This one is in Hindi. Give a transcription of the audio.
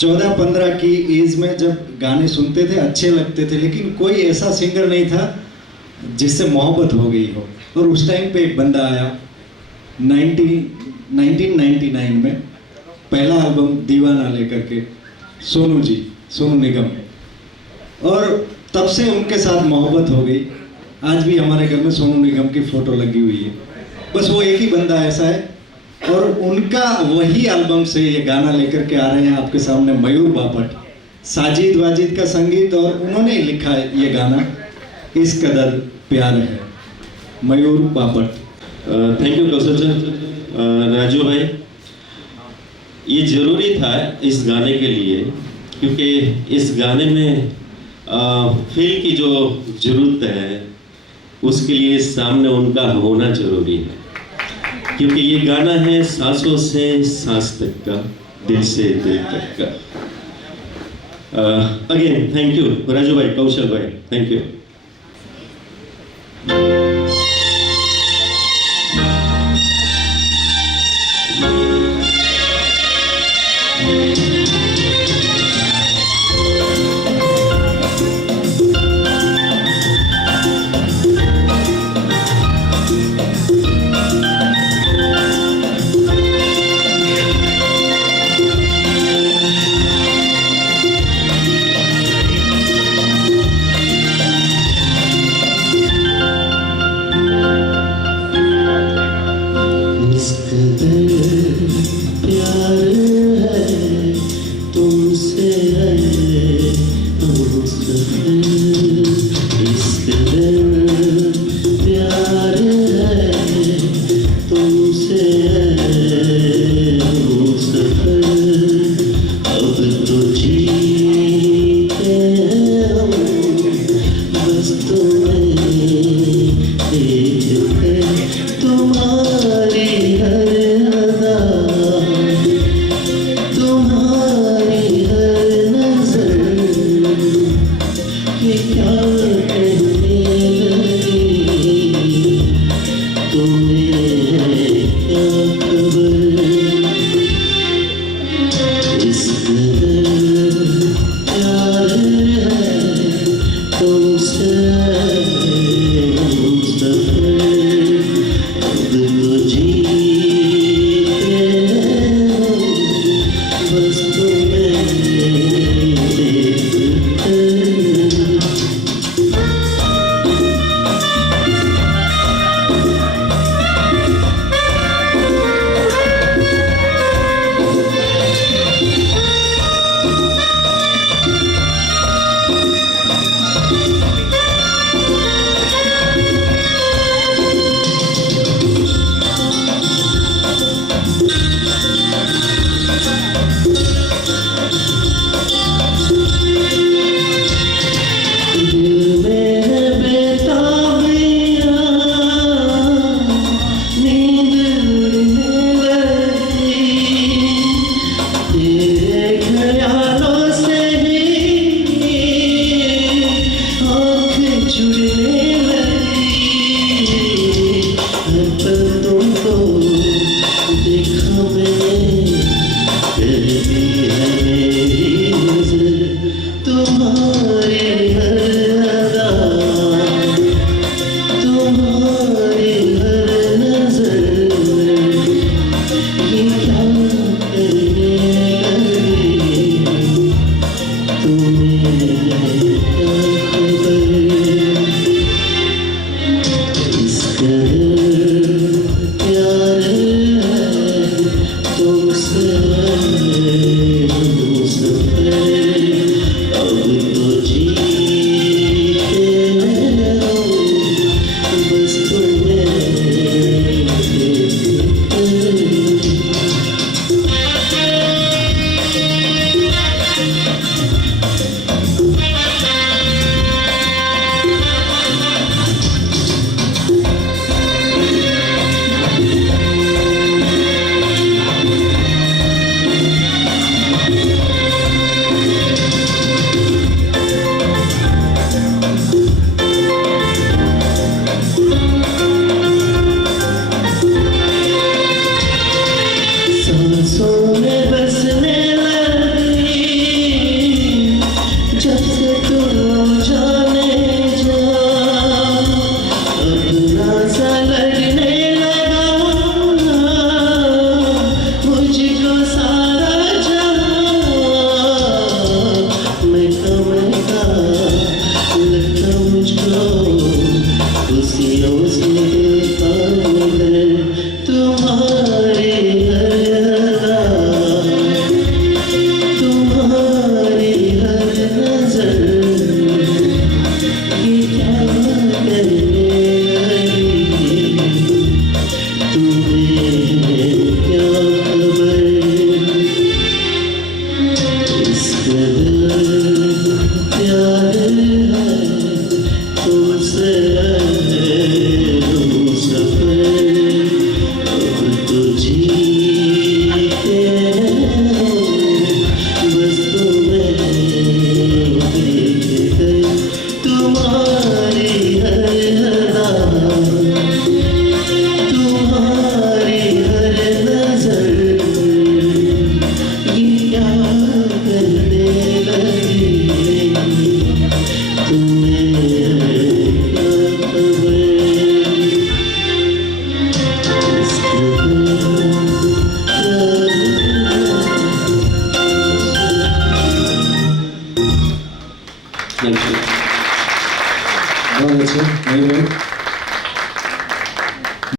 14-15 की एज में जब गाने सुनते थे अच्छे लगते थे, लेकिन कोई ऐसा सिंगर नहीं था जिससे मोहब्बत हो गई हो। और उस टाइम पे एक बंदा आया 1999 में, पहला एल्बम दीवाना लेकर के, सोनू जी, सोनू निगम। और तब से उनके साथ मोहब्बत हो गई। आज भी हमारे घर में सोनू निगम की फोटो लगी हुई है। बस वो एक ही बंदा ऐसा है, और उनका वही एल्बम से ये गाना लेकर के आ रहे हैं आपके सामने, मयूर बापट। साजिद वाजिद का संगीत और उन्होंने ही लिखा है ये गाना, इस कदर प्यार है, Mayur Bapat. Thank you Kaushal sir. Raju भाई, ये ज़रूरी था इस गाने के लिए, क्योंकि इस गाने में फील की जो ज़रूरत है उसके लिए सामने उनका होना ज़रूरी है, क्योंकि ये गाना है सांसों से सांस तक का, दिल से दिल तक का। अगेन थैंक यू राजू भाई, कौशल भाई, थैंक यू। इस कदर प्यार